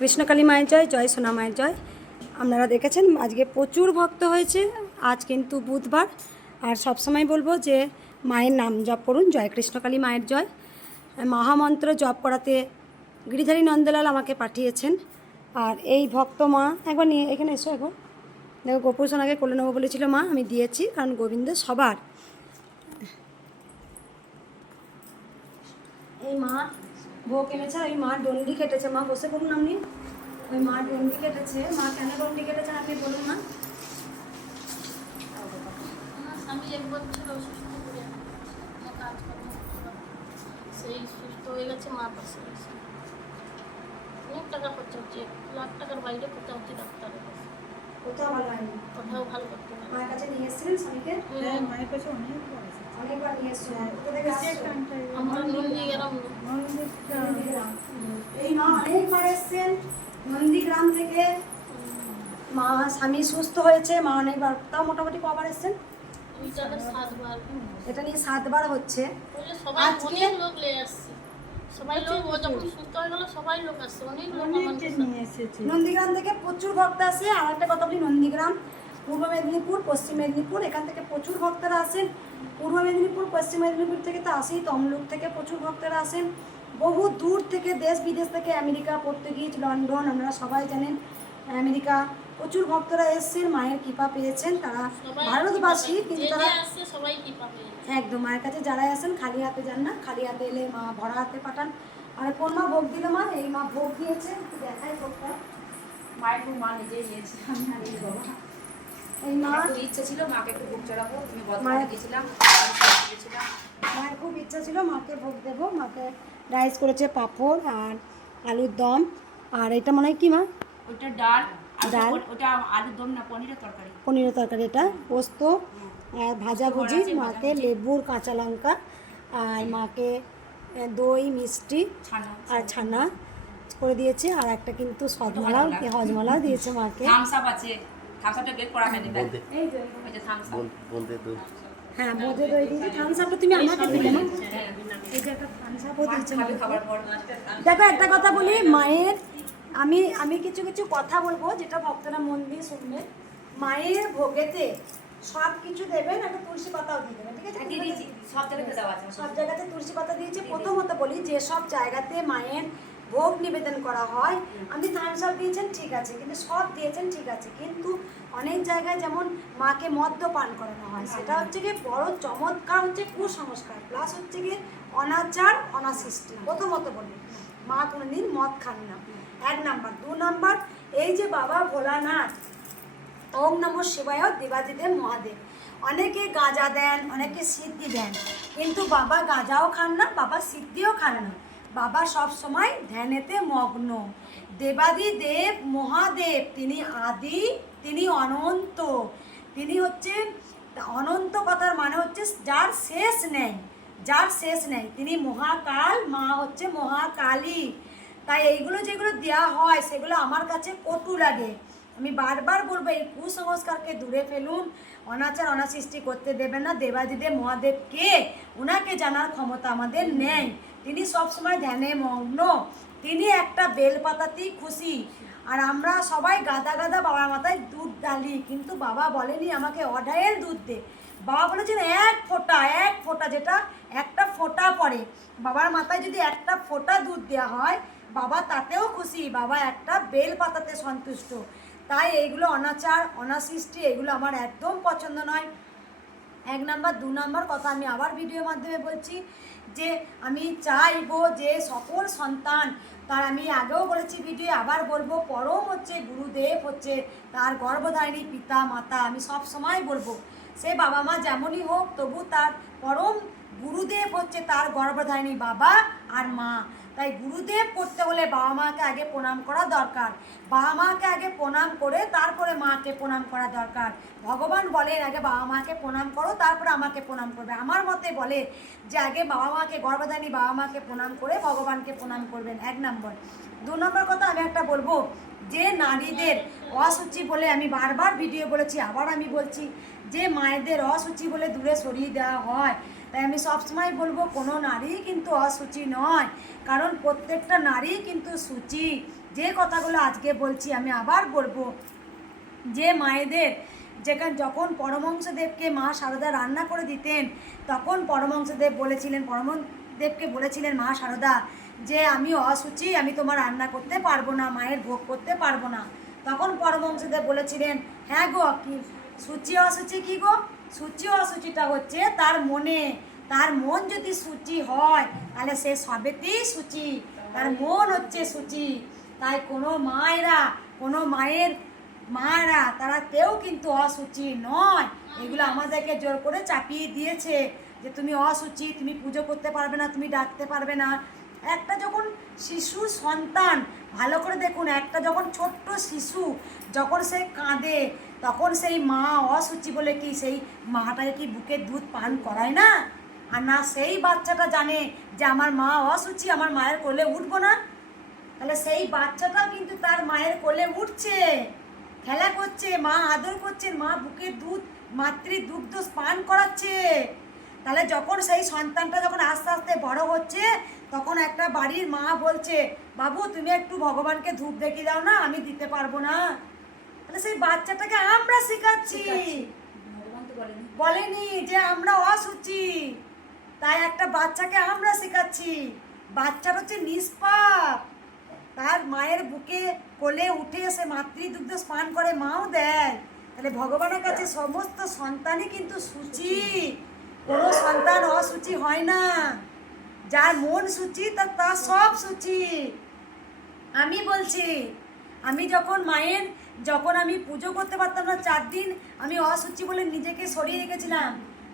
কৃষ্ণকালী মায়ের জয়, জয় সোনা মায়ের জয়। আপনারা দেখেছেন আজকে প্রচুর ভক্ত হয়েছে। আজ কিন্তু বুধবার, আর সবসময় বলবো যে মায়ের নাম জপ করুন, জয় কৃষ্ণকালী মায়ের জয়। মহামন্ত্র জপ করাতে গিরিধারী নন্দলাল আমাকে পাঠিয়েছেন। আর এই ভক্ত মা একবার নিয়ে এখানে এসো, এখন দেখো গোপুর সোনাকে কোলে নেবো বলেছিল মা, আমি দিয়েছি, কারণ গোবিন্দ সবার। এই মা ভোগ এনেছে, ওই মা ডন্ডি কেটেছে। মা বসে পড়ুন আপনি। ওই মা ডন্ডি কেটেছে। মা কেন ডন্ডি কেটেছেন আপনি বলুন না। আমি 1 বছর অসুস্থ করে আমার কাজকর্ম সেই সুস্থ হয়ে গেছে, মা পাশে গেছে। অনেক টাকা খরচা হচ্ছে, 1 লাখ টাকার বাইরে খরচা হচ্ছে ডাক্তারের কাছে। কোথাও ভালো হয়নি। কোথাও ভালো করতে পারে। মায়ের কাছে নিয়ে এসেছিলেন স্বামীকে? হ্যাঁ, মায়ের কাছে অনেকবার নিয়ে এসেছিলেন। কোথা থেকে আসছেন? আমরা নন্দীগ্রাম নন্দীগ্রাম। এই মা অনেকবার এসেছেন নন্দীগ্রাম থেকে। মা স্বামী সুস্থ হয়েছে, মা অনেকবার। তাও মোটামুটি কবার এসেছেন? এই জায়গায় 7 বার। এটা নিয়ে 7 বার হচ্ছে। বলে সবাই আজকে- অনেক লোক নিয়ে আসছে। সবাই লোক, ও যখন সুস্থ হয়ে গেল সবাই লোক আসছে, অনেক লোক আমাদের নিয়ে এসেছে। নন্দীগ্রাম থেকে প্রচুর ভক্ত আসে। আর একটা কথা বলি, নন্দীগ্রাম, পূর্ব মেদিনীপুর, পশ্চিম মেদিনীপুর, এখান থেকে প্রচুর ভক্তরা আসেন। পূর্ব মেদিনীপুর, পশ্চিম মেদিনীপুর থেকে তো আসেই, তমলুক থেকে প্রচুর ভক্তরা আসেন। বহু দূর থেকে, দেশ বিদেশ থেকে, আমেরিকা, পর্তুগিজ, লন্ডন, আপনারা সবাই জানেন, আমেরিকা প্রচুর ভক্তরা এসেছেন, মায়ের কৃপা পেয়েছেন। তারা সবাই ভারতবাসী, কিন্তু যে তারা আসছে সবাই কি পাবে। একদম মায়ের কাছে যারাই আসেন খালি হাতে যান না, খালি হাতে এলে মা ভরা হাতে পাঠান। আর কোন মা ভোগ দিল? মা এই মা ভোগ দিয়েছে, একটু দেখাই ভোগটা। মায়ের খুব মা নিজেই দিয়েছে, আমি হারিয়ে বাবা। এই মা খুব ইচ্ছে ছিল মাকে একটু ভোগ চড়াবো, তুমি বদলাতে মায়ের- গেছিলাম গেছিলাম। মায়ের খুব ইচ্ছা ছিল মাকে ভোগ দেবো। মাকে রাইস করেছে, পাঁপড় আর আলুর দম। আর এটা মনে হয় কি মা? ওইটা ডাল আর ডাল। ওটা আলুর দম না, পনিরের তরকারি। পনিরের তরকারি, এটা পোস্ত আর ভাজাভুজি, পোস্ত করা আছে, মাকে লেবুর কাঁচা লঙ্কা, আর মাকে দই মিষ্টি ছানা আর ছানা করে দিয়েছে। আর একটা কিন্তু সজমালাও, হজমালাও দিয়েছে মাকে। থামস আপ আছে, থামস আপটা বের করা হয়নি ব্যাগ। এই যে ওই যে থামস আপ। বলতে তো হ্যাঁ, বোঝে দই দিয়েছে। থামস আপটা তুমি আমাকে দিলে না? এই যে একটা থামস আপও দিয়েছে খাবে মাকে। খাবার পর। দেখো একটা কথা বলি, মায়ের আমি আমি কিছু কিছু কথা বলবো যেটা ভক্তরা মন দিয়ে শুনবে। মায়ের ভোগেতে সব কিছু দেবেন, একটা তুলসী পাতাও দিয়ে দেবেন, ঠিক আছে? দিয়ে দিয়েছি, সব জায়গাতে দেওয়া আছে। সব জায়গাতে তুলসী পাতা দিয়েছে। প্রথমত বলি, যে সব জায়গাতে মায়ের ভোগ নিবেদন করা হয়, আপনি থামস আপ দিয়েছেন ঠিক আছে, কিন্তু সব দিয়েছেন ঠিক আছে, কিন্তু অনেক জায়গায় যেমন মাকে মদ্যপান করানো হয়, সেটা হচ্ছে গিয়ে বড় চমৎকার, হচ্ছে কুসংস্কার, প্লাস হচ্ছে গিয়ে অনাচার, অনাসৃষ্টি। প্রথমত বলি, মা কোনোদিন মদ খান না, 1 নাম্বার। 2 নাম্বার, এই যে বাবা ভোলানাথ, ওম নমঃ শিবায়, দেবাদিদেব মহাদেব, অনেকে গাঁজা দেন, অনেকে সিদ্ধি দেন, কিন্তু বাবা গাঁজাও খান না, বাবা সিদ্ধিও খান না। বাবা সব সময় ধ্যানেতে মগ্ন। দেবাদিদেব মহাদেব, তিনি আদি, তিনি অনন্ত, তিনি হচ্ছে অনন্ত। কথার মানে হচ্ছে যার শেষ নেই, যার শেষ নেই। তিনি মহাকাল, মা হচ্ছে মহাকালী। তাই এইগুলো যেগুলো দেওয়া হয় সেগুলো আমার কাছে কটু লাগে। আমি বারবার বলবো, এই কুসংস্কারকে দূরে ফেলুন, অনাচার অনাসৃষ্টি করতে দেবেন না। দেবাদিদেব মহাদেবকে, ওনাকে জানার ক্ষমতা আমাদের নেই। তিনি সবসময় ধ্যানে মগ্ন, তিনি একটা বেলপাতাতেই খুশি। আর আমরা সবাই গাদা গাদা বাবার মাথায় দুধ ঢালি, কিন্তু বাবা বলেনি আমাকে অঢেল দুধ দে। বাবা বলেছেন 1 ফোঁটা, 1 ফোঁটা, যেটা একটা ফোঁটা পড়ে বাবার মাথায়, যদি একটা ফোঁটা দুধ দেওয়া হয়, বাবা তাতেও খুশি, বাবা একটা বেল পাতাতে সন্তুষ্ট। তাই এইগুলো অনাচার অনাসৃষ্টি, এগুলো আমার একদম পছন্দ নয়। 1 নাম্বার। 2 নাম্বার কথা আমি আবার ভিডিওর মাধ্যমে বলছি, যে আমি চাইবো যে সকল সন্তান, তার আমি আগেও বলেছি ভিডিও, আবার বলবো, পরম হচ্ছে গুরুদেব, হচ্ছে তার গর্ভধারিণী পিতা মাতা। আমি সব সময় বলবো, সে বাবা মা যেমনই হোক, তবু তার পরম গুরুদেব হচ্ছে তার গর্ভধারিণী বাবা আর মা। তাই গুরুদেব করতে হলে বাবা মাকে আগে প্রণাম করা দরকার, বাবা মাকে আগে প্রণাম করে তারপরে মাকে প্রণাম করা দরকার। ভগবান বলেন আগে বাবা মাকে প্রণাম করো, তারপরে আমাকে প্রণাম করবে। আমার মতে বলে যে আগে বাবা মাকে, গর্ভধারিণী বাবা মাকে প্রণাম করে ভগবানকে প্রণাম করবেন, 1 নম্বর। 2 নম্বর কথা আমি একটা বলবো, যে নারীদের অসুচি বলে, আমি বারবার ভিডিও বলেছি, আবার আমি বলছি, যে মায়েদের অসুচি বলে দূরে সরিয়ে দেওয়া হয়, তাই আমি সবসময় বলবো, কোনো নারী কিন্তু অসুচি নয়, কারণ প্রত্যেকটা নারী কিন্তু সূচি। যে কথাগুলো আজকে বলছি আমি আবার বলবো, যে মায়েদের যখন পরমহংসদেবকে মা সারদা রান্না করে দিতেন, তখন পরমহংসদেব পরমদেবকে বলেছিলেন মা সারদা যে আমি অসুচি, আমি তোমার রান্না করতে পারবো না, মায়ের ভোগ করতে পারবো না। তখন পরমহংসদেব বলেছিলেন, হ্যাঁ গো, কি সূচি অসুচি কি গো? সূচি অসুচিটা হচ্ছে তার মনে, তার মন যদি সূচি হয় তাহলে সে সবেতেই সূচি, তার মন হচ্ছে সূচি। তাই কোনো মায়েরা তারা কেউ কিন্তু অসুচি নয়। এগুলো আমাদেরকে জোর করে চাপিয়ে দিয়েছে যে তুমি অসুচি, তুমি পুজো করতে পারবে না, তুমি ডাকতে পারবে না। একটা যখন শিশু সন্তান, ভালো করে দেখুন, একটা যখন ছোট্ট শিশু যখন সে কাঁদে, তখন সেই মা অসুচি বলে কি সেই মাটাকে কি বুকের দুধ পান করায় না? আর না সেই বাচ্চাটা জানে যে আমার মা অসুচি, আমার মায়ের কোলে উঠবো না। তাহলে সেই বাচ্চাটা কিন্তু তার মায়ের কোলে উঠছে, খেলা করছে, মা আদর করছে, মা বুকের দুধ মাতৃদুগ্ধ পান করাচ্ছে। তাহলে যখন সেই সন্তানটা যখন আস্তে আস্তে বড় হচ্ছে, তখন একটা বাড়ির মা বলছে, বাবু তুমি একটু ভগবানকে ধূপ দেখিয়ে দাও না, আমি দিতে পারবো না। তাহলে সেই বাচ্চাটাকে আমরা শেখাচ্ছি, ভগবান তো বলেনি যে আমরা অসুচি। তাই একটা বাচ্চাকে আমরা শেখাচ্ছি, বাচ্চার হচ্ছে নিষ্পাপ, তার মায়ের বুকে কোলে উঠে এসে মাতৃদুগ্ধ পান করে, মাও দেয়। তাহলে ভগবানের কাছে সমস্ত সন্তানই কিন্তু সূচি, কোনো সন্তান অসুচি হয় না। যার মন সূচি তার সব সূচি। আমি বলছি, আমি যখন আমি পুজো করতে পারতাম না 4 দিন, আমি অসুচি বলে নিজেকে সরিয়ে রেখেছিলাম।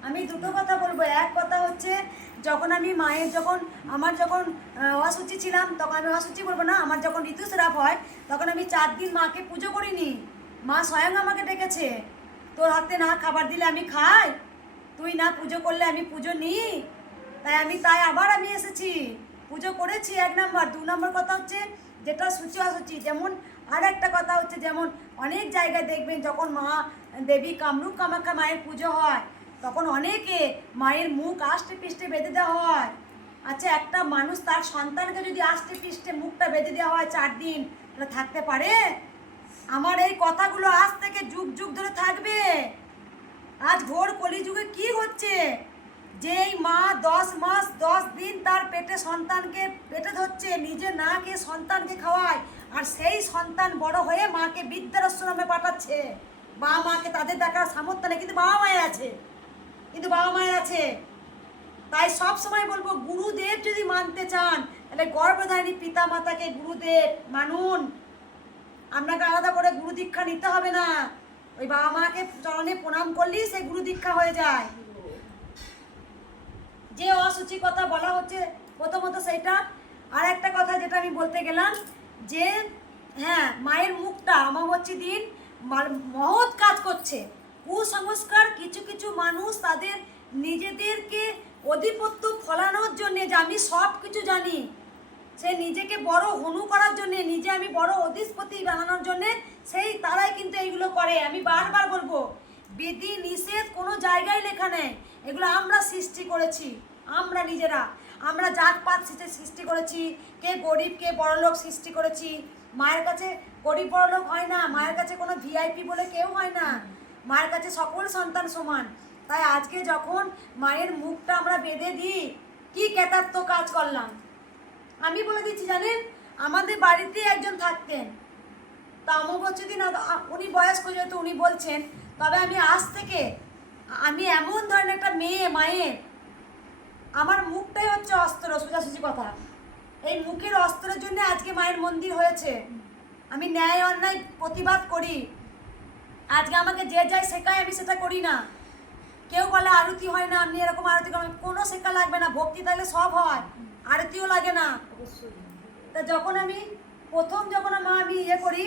আমি দুটো কথা বলবো। এক কথা হচ্ছে, যখন আমি আমার যখন অসুচি ছিলাম, তখন আমি অসুচি বলবো না, আমার যখন ঋতুস্রাব হয় তখন আমি 4 দিন মাকে পুজো করিনি। মা স্বয়ং আমাকে ডেকেছে, তোর হাতে না খাবার দিলে আমি খাই, তুই না পুজো করলে আমি পুজো নিই। তাই আবার আমি এসেছি, পুজো করেছি, 1 নম্বর। 2 নম্বর কথা হচ্ছে, যেটা সূচি অসুচি, যেমন আর একটা কথা হচ্ছে, যেমন অনেক জায়গায় দেখবেন যখন মা দেবী কামরূপ কামাখ্যা মায়ের পুজো হয়, তখন অনেকে মায়ের মুখ আষ্টে পৃষ্ঠে বেঁধে দেওয়া হয়। আচ্ছা, একটা মানুষ তার সন্তানকে যদি আষ্টে পৃষ্ঠে মুখটা বেঁধে দেওয়া হয় 4 দিন, তাহলে থাকতে পারে? আমার এই কথাগুলো আজ থেকে যুগ যুগ ধরে থাকবে। আজ ঘোর কলিযুগে কি হচ্ছে, যেই মা 10 মাস 10 দিন তার সন্তানকে পেটে ধরছে, নিজে না খেয়ে সন্তানকে খাওয়ায়, আর সেই সন্তান বড় হয়ে মাকে বৃদ্ধাশ্রমে পাঠাচ্ছে। বাবা মাকে তাদের দেখার সামর্থ্য নেই, কিন্তু বাবা মায়ের আছে। তাই সব সময় বলবো, গুরুদেব যদি মানতে চান তাহলে গর্ভধারিণী পিতা মাতাকে গুরুদেব মানুন। আপনাকে আলাদা করে গুরু দীক্ষা নিতে হবে না, ওই বাবা মাকে চরণে প্রণাম করলেই সে গুরু দীক্ষা হয়ে যায়। যে অসুচি কথা বলা হচ্ছে প্রথমত সেইটা। আর একটা কথা যেটা আমি বলতে গেলাম, যে হ্যাঁ, মায়ের মুখটা অমাবস্যা দিন মহৎ কাজ করছে। কুসংস্কার কিছু কিছু মানুষ তাদের নিজেদেরকে অধিপত্য ফলানোর জন্যে, যে আমি সব কিছু জানি, সে নিজেকে বড় হনু করার জন্যে, নিজে আমি বড় অধিপতি বানানোর জন্যে, তারাই কিন্তু এইগুলো করে। আমি বারবার বলবো, বিধি নিষেধ কোনো জায়গায় লেখা নেই, এগুলো আমরা সৃষ্টি করেছি, আমরা নিজেরা। আমরা জাতপাত সৃষ্টি করেছি, কে গরিব কে বড়লোক সৃষ্টি করেছি। মায়ের কাছে গরিব বড়লোক হয় না, মায়ের কাছে কোনো ভিআইপি বলে কেউ হয় না, মায়ের কাছে সকল সন্তান সমান। তাই আজকে যখন মায়ের মুখটা আমরা বেঁধে দিই, কি কেতার্থ কাজ করলাম আমি বলে দিচ্ছি জানেন। আমাদের বাড়িতে একজন থাকতেন, তা অমাবস্যা দিন উনি বয়স্ক যেহেতু উনি বলছেন, তবে আমি আজ থেকে আমি এমন ধরনের একটা মেয়ে, মায়ের আমার মুখটাই হচ্ছে অস্ত্র, সোজাসুজি কথা। এই মুখের অস্ত্রের জন্য আজকে মায়ের মন্দির হয়েছে। আমি ন্যায় অন্যায় প্রতিবাদ করি। আজকে আমাকে যে যাই শেখায় আমি সেটা করি না। কেউ বলে আরতি হয় না, আপনি এরকম আরতি করেন, কোনো শেখা লাগবে না, ভক্তি থাকলে সব হয়, আরতিও লাগে না। তা যখন আমি আমি করি,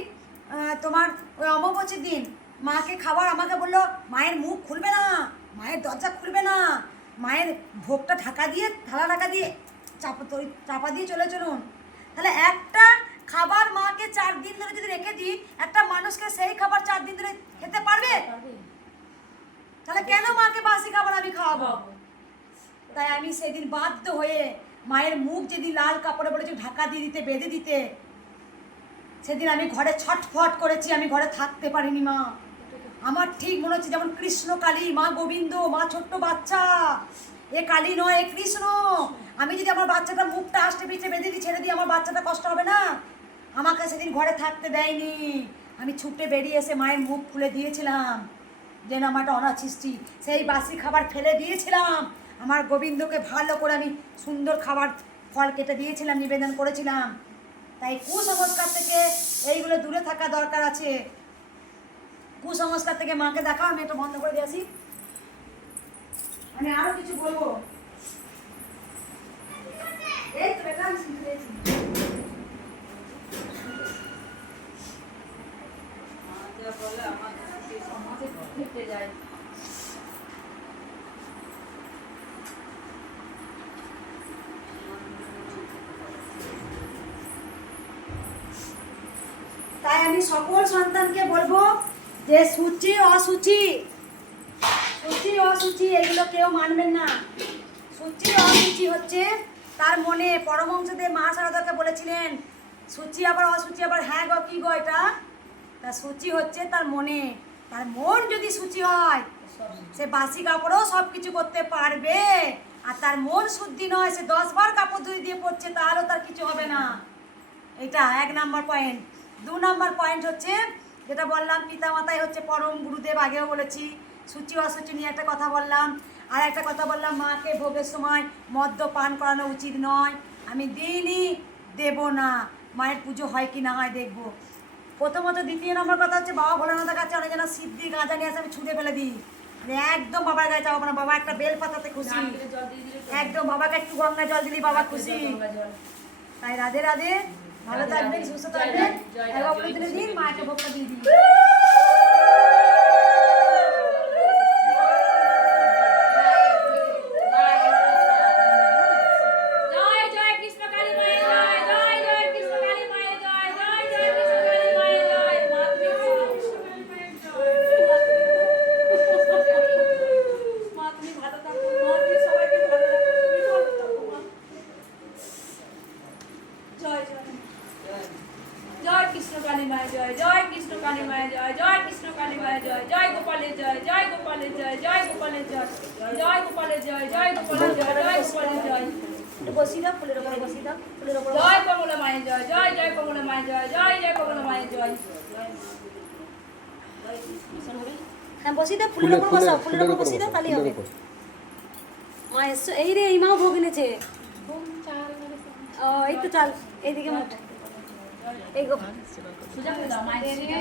তোমার ওই অমাবস্যার দিন মাকে খাবার আমাকে বললো, মায়ের মুখ খুলবে না, মায়ের দরজা খুলবে না, মায়ের ভোগটা ঢাকা দিয়ে চাপা দিয়ে চলে চলুন। তাহলে একটা খাবার মাকে 4 দিন ধরে যদি রেখে দিই, একটা মানুষকে সেই খাবার 4 দিন ধরে খেতে পারবে? তাহলে কেন মাকে বাসি খাবার আমি খাওয়াবো? তাই আমি সেদিন বাধ্য হয়ে মায়ের মুখ যেদিন লাল কাপড়ে বলেছি ঢাকা দিয়ে দিতে, বেঁধে দিতে, সেদিন আমি ঘরে ছটফট করেছি, আমি ঘরে থাকতে পারিনি মা। আমার ঠিক মনে হচ্ছে যেমন কৃষ্ণ কালী, মা গোবিন্দ, মা ছোট্ট বাচ্চা, এ কালী নয় এ কৃষ্ণ। আমি যদি আমার বাচ্চাটা মুখটা আষ্টে পিঠে বেঁধে দিই, ছেড়ে দিই, আমার বাচ্চাটা কষ্ট হবে না? আমাকে সেদিন ঘরে থাকতে দেয়নি। আমি ছুটে বেরিয়ে এসে মায়ের মুখ খুলে দিয়েছিলাম যে না আমার একটা অনাথ সৃষ্টি। সেই বাসি খাবার ফেলে দিয়েছিলাম, আমার গোবিন্দকে ভালো করে আমি সুন্দর খাবার ফল কেটে দিয়েছিলাম, নিবেদন করেছিলাম। তাই কুসংস্কার থেকে এইগুলো দূরে থাকা দরকার আছে। কুসংস্কার থেকে মাকে দেখাও, আমি এটা বন্ধ করে দিয়ে আসি। আমি আরো কিছু বলবো। এই তো বেটা আমি শুনতে পেয়েছি। তাই আমি সকল সন্তানকে বলবো যে সূচি অসুচি, সূচি অসুচি এগুলো কেউ মানবেন না। সূচি অসুচি হচ্ছে তার মনে। পরমহংসদেব মহাসারদাকে বলেছিলেন সূচি আবার অসুচি আবার হ্যাঁ গো কি গো এটা? তা সূচি হচ্ছে তার মনে। তার মন যদি সূচি হয় সে বাসি কাপড়ও সব কিছু করতে পারবে। আর তার মন শুদ্ধি নয়, সে 10 বার কাপড় ধুয়ে দিয়ে পড়ছে তাহলেও তার কিছু হবে না। এটা 1 নাম্বার পয়েন্ট। 2 নাম্বার পয়েন্ট হচ্ছে যেটা বললাম, পিতামাতাই হচ্ছে পরম গুরুদেব, আগেও বলেছি। সূচি অসুচি নিয়ে একটা কথা বললাম। আর একটা কথা বললাম, মাকে ভোগের সময় মদ্যপান করানো উচিত নয়। আমি দিইনি, দেব না। মায়ের পুজো হয় কি না হয় দেখবো। প্রথমত। দ্বিতীয় নম্বর কথা হচ্ছে বাবা ভোলানাথের কাছে অনেক যেন সিদ্ধি গাঁজা নিয়ে আসে, আমি ছুঁড়ে ফেলে দিই। মানে একদম বাবার গায়ে যাবো না। বাবা একটা বেল পাতাতে খুশি, একদম বাবাকে একটু গঙ্গা জল দিলি বাবা খুশি। তাই রাধে রাধে, ভালো থাকবেন, সুস্থ থাকবেন। একবার বলে দিলে দিন মাকে ভোগটা দিয়ে দিই। জয় কৃষ্ণ কালী মায়ের জয়, জয় কৃষ্ণ কালী মায়ের জয়, জয় কৃষ্ণ কালী মায়ের জয়, জয় গোপালের জয়, জয় গোপালের জয়, জয় গোপালের জয়, জয় গোপালের জয়, জয় গোপালের জয়, জয় গোপালের জয়। বসি দাও, ফুলের উপরে বসি দাও, ফুলের উপরে। জয় কমলা মায়ের জয়, জয় জয় কমলা মায়ের জয়, জয় জয় কমলা মায়ের জয়। হ্যাঁ বসি দাও, ফুলের উপর বসাও, ফুলের উপর বসি দাও, তাহলেই হবে। মা এসছো, এই রে এই মাও ভোগ এনেছে। ও এই তো চাল, এইদিকে মুখ, এই গো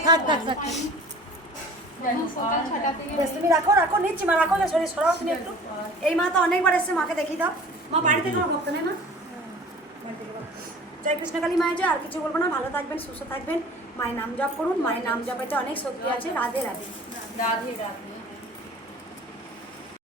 থাক থাক থাক। বেশ তুমি রাখো রাখো, নিচ্ছি মা, রাখো, শরীর সরাও তুমি একটু। এই মা তো অনেকবার এসছে, মাকে দেখিয়ে দাও। মা বাড়িতে কোনো ভক্ত নেই মা? জয় কৃষ্ণকালী মায়ের জয়। আর কিছু বলবো না, ভালো থাকবেন, সুস্থ থাকবেন, মায়ের নাম জপ করুন। মায়ের নাম জপেতে অনেক শক্তি আছে। রাধে রাধে। রাধে রাধে।